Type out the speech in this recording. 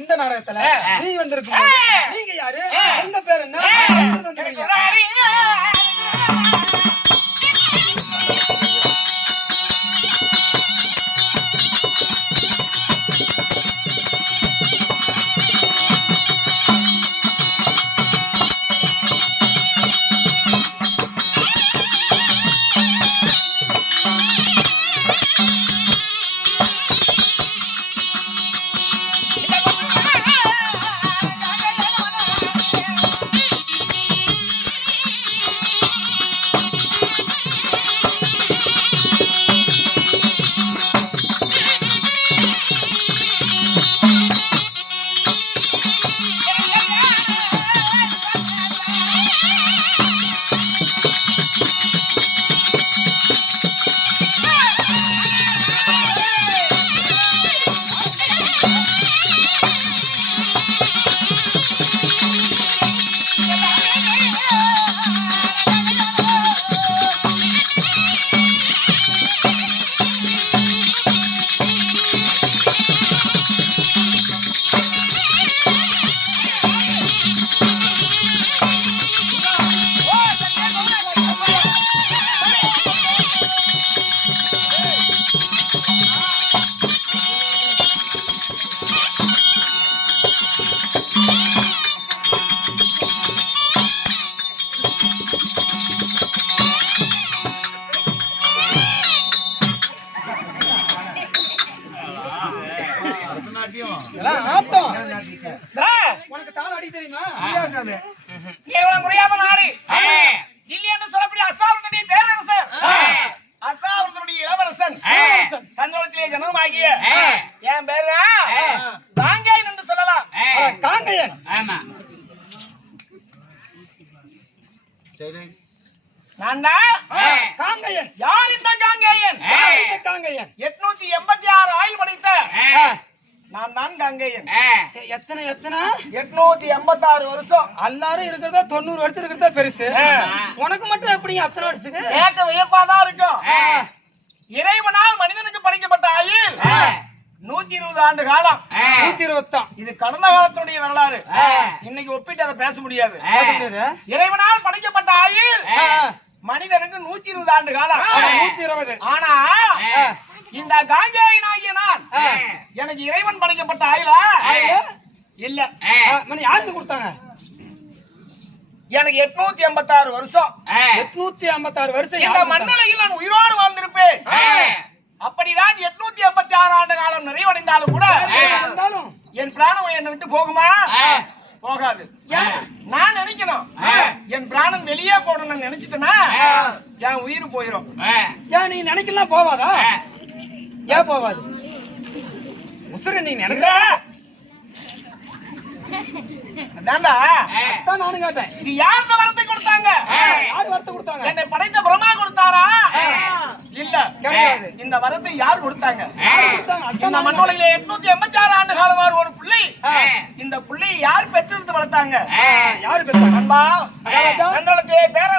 இந்த நாடகத்துல நீ வந்திருக்க நீங்க யாரு உங்க பேர் என்ன உனக்கு தாள அடி தெரியுமா? முடியாத நாடு என்று சொல்லக்கூடிய அஸ்தாவரனுடைய பேரரசர் அஸ்தாவரனுடைய இளவரசன் சந்தோஷத்திலே ஜனமாகிய என் பேரு காங்கேயன் என்று சொல்லலாம். காங்கேயன் நான் தான் காங்கேயன். யார் இந்த காங்கேயன்? காங்கேயன் 886 ஆயுள் படைத்த நான் தான் காங்கேயன். எத்தனை எத்தனை 886 வருஷம். எல்லாரும் இருக்கிறதா 90 வருஷம் இருக்கிறதா பெருசு. உனக்கு மட்டும் எப்படிங்க அத்தனை வருஷத்துக்கு? கேட்க வியப்பாதான் இருக்கும். இறைவனால் மனிதனுக்கு படைக்கப்பட்ட ஆயுள் 120 ஆண்டு காலம். 120. இது கடந்த காலத்துடைய வரலாறு. இன்னைக்கு ஒப்பிட்டு அதை பேச முடியாது. இறைவனால் படைக்கப்பட்ட ஆயுள் மனிதனுக்கு 120 ஆண்டு காலம். 120. ஆனா இந்த காங்கேயனாகிய நான் எனக்கு இறைவன் படைக்கப்பட்ட ஆயுளா இல்ல. யாருக்கு கொடுத்தாங்க? எனக்கு 886 வருஷம். 856 வருஷம் இந்த மண்ணுலகில் நான் உயிரோடு வாழ்ந்திருப்பேன். அப்படிதான் 886 ஆண்டு காலம் நிறைவடைந்தாலும் கூட என் பிராணம் என்னை விட்டு போகுமா? போகாது. நான் நினைக்கணும் என் பிராணம் வெளியே போடணும்னு நினைச்சிட்டேன்னா என் உயிர் போயிடும். ஏன் நீ நினைக்கலாம் போவாதா? ஏன் போவாது? உசுர நீ நினைக்க தாண்டா நானும் கேட்டேன். இது யார் இந்த வரத்தை கொடுத்தாங்க? யாரு வரத்தை கொடுத்தாங்க? என்னை படைத்த பிரம்மா கொடுத்தாரா? இல்ல கிடையாது. இந்த வரத்தை யார் கொடுத்தாங்க? இந்த மண்ணுலகிலே 886 ஆண்டு காலம் ஒரு பிள்ளை. இந்த பிள்ளையை யார் பெற்றெடுத்து வளர்த்தாங்க? யாரு பெற்றாங்க? அன்பா தங்களுக்கு பேர